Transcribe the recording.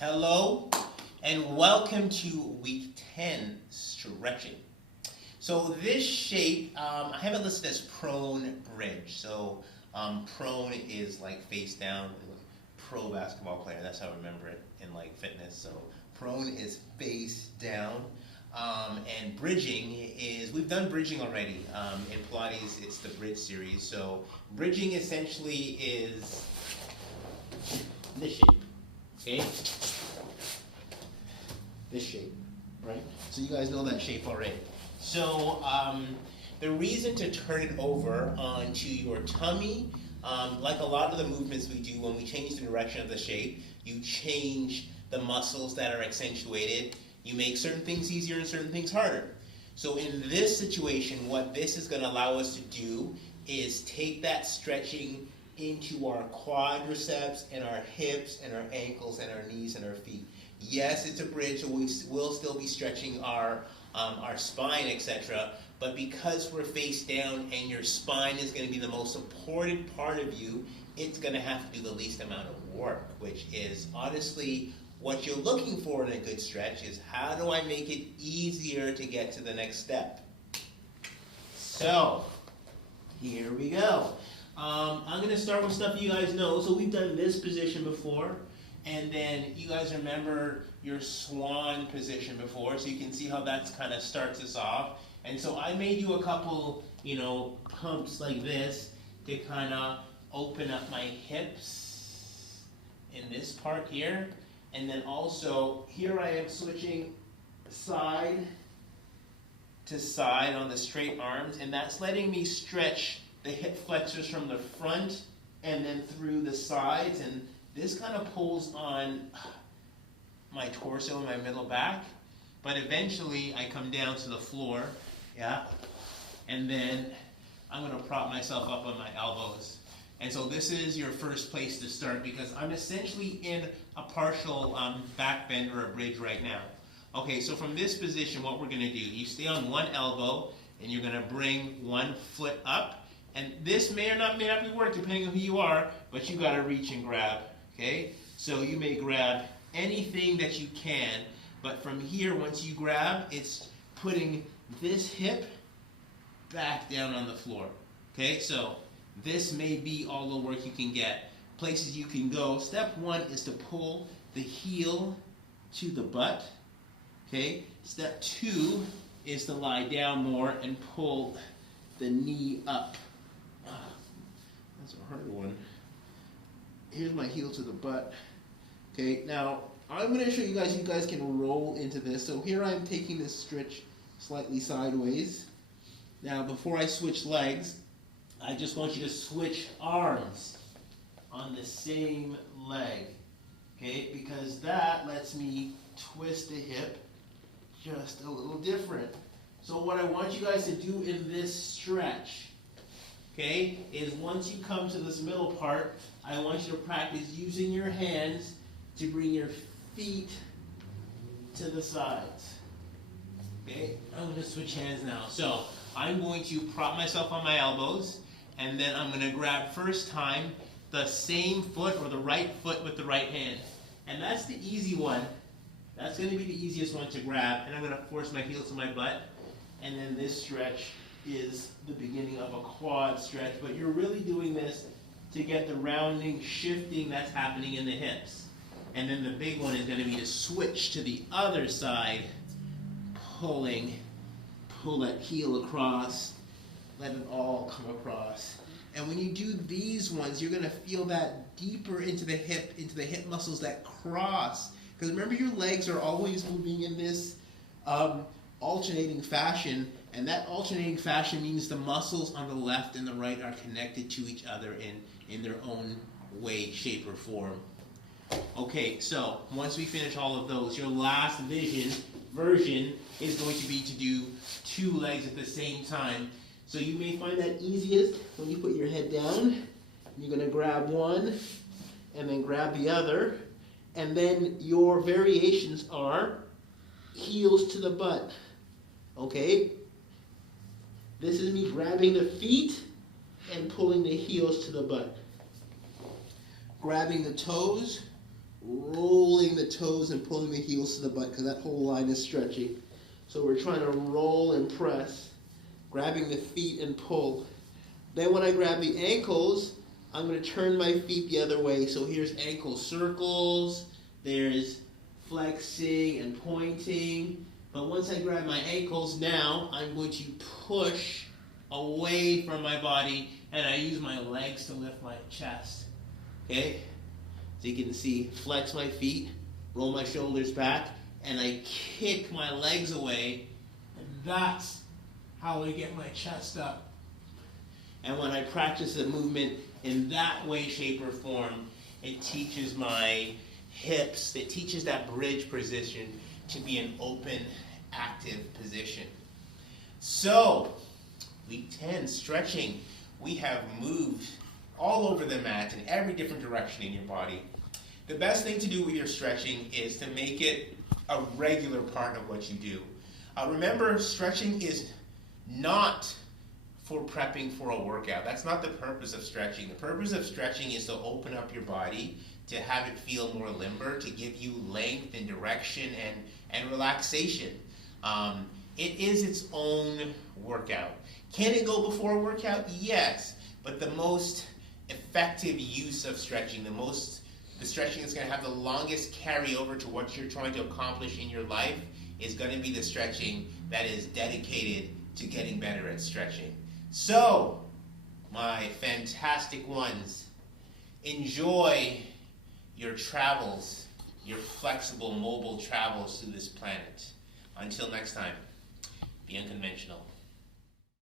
Hello and welcome to week 10 stretching. So this shape, I have it listed as prone bridge. So prone is like face down, pro basketball player, that's how I remember it in like fitness. So prone is face down. And bridging is, we've done bridging already. In Pilates, it's the bridge series. So bridging essentially is this shape, okay? This shape, right? So you guys know that shape already. So the reason to turn it over onto your tummy, like a lot of the movements we do when we change the direction of the shape, you change the muscles that are accentuated. You make certain things easier and certain things harder. So in this situation, what this is going to allow us to do is take that stretching into our quadriceps and our hips and our ankles and our knees and our feet. Yes, it's a bridge, so we will still be stretching our spine, etc. But because we're face down and your spine is going to be the most important part of you, it's going to have to do the least amount of work, which is honestly what you're looking for in a good stretch is how do I make it easier to get to the next step? So, here we go. I'm going to start with stuff you guys know. So we've done this position before, and then you guys remember your swan position before, so you can see how that kind of starts us off. And so I made you a couple, pumps like this to kind of open up my hips in this part here. And then also, here I am switching side to side on the straight arms, and that's letting me stretch the hip flexors from the front and then through the sides, and this kind of pulls on my torso and my middle back, but eventually I come down to the floor, and then I'm going to prop myself up on my elbows. And so this is your first place to start because I'm essentially in a partial back bend or a bridge right now. Okay, so from this position, what we're going to do, you stay on one elbow and you're going to bring one foot up. And this may or not be work depending on who you are, but you got to reach and grab, okay? So you may grab anything that you can, but from here, once you grab, it's putting this hip back down on the floor, okay? So this may be all the work you can get. Places you can go. Step one is to pull the heel to the butt. Okay. Step two is to lie down more and pull the knee up. That's a hard one. Here's my heel to the butt. Okay. Now I'm going to show you guys. You guys can roll into this. So here I'm taking this stretch slightly sideways. Now before I switch legs, I just want you to switch arms on the same leg, okay? Because that lets me twist the hip just a little different. So what I want you guys to do in this stretch, okay, is once you come to this middle part, I want you to practice using your hands to bring your feet to the sides, okay? I'm going to switch hands now. So I'm going to prop myself on my elbows, and then I'm going to grab first time the same foot or the right foot with the right hand. And that's the easy one. That's going to be the easiest one to grab. And I'm going to force my heel to my butt. And then this stretch is the beginning of a quad stretch. But you're really doing this to get the rounding, shifting that's happening in the hips. And then the big one is going to be to switch to the other side, pull that heel across, let it all come across. And when you do these ones, you're going to feel that deeper into the hip muscles that cross. Because remember, your legs are always moving in this alternating fashion, and that alternating fashion means the muscles on the left and the right are connected to each other in their own way, shape, or form. Okay, so once we finish all of those, your last version is going to be to do two legs at the same time. So you may find that easiest when you put your head down. You're going to grab one and then grab the other. And then your variations are heels to the butt. Okay? This is me grabbing the feet and pulling the heels to the butt. Grabbing the toes, rolling the toes and pulling the heels to the butt because that whole line is stretching. So we're trying to roll and press, grabbing the feet and pull. Then when I grab the ankles, I'm going to turn my feet the other way. So here's ankle circles, there's flexing and pointing. But once I grab my ankles, now I'm going to push away from my body, and I use my legs to lift my chest. Okay? So you can see, flex my feet, roll my shoulders back, and I kick my legs away, and that's how I get my chest up. And when I practice the movement in that way, shape, or form, it teaches my hips, it teaches that bridge position to be an open, active position. So, week 10, stretching. We have moved all over the mat in every different direction in your body. The best thing to do with your stretching is to make it a regular part of what you do. Remember, stretching is not for prepping for a workout. That's not the purpose of stretching. The purpose of stretching is to open up your body, to have it feel more limber, to give you length and direction and relaxation. It is its own workout. Can it go before a workout? Yes, but the most effective use of stretching, the stretching that's going to have the longest carryover to what you're trying to accomplish in your life is going to be the stretching that is dedicated to getting better at stretching. So, my fantastic ones, enjoy your travels, your flexible, mobile travels through this planet. Until next time, be unconventional.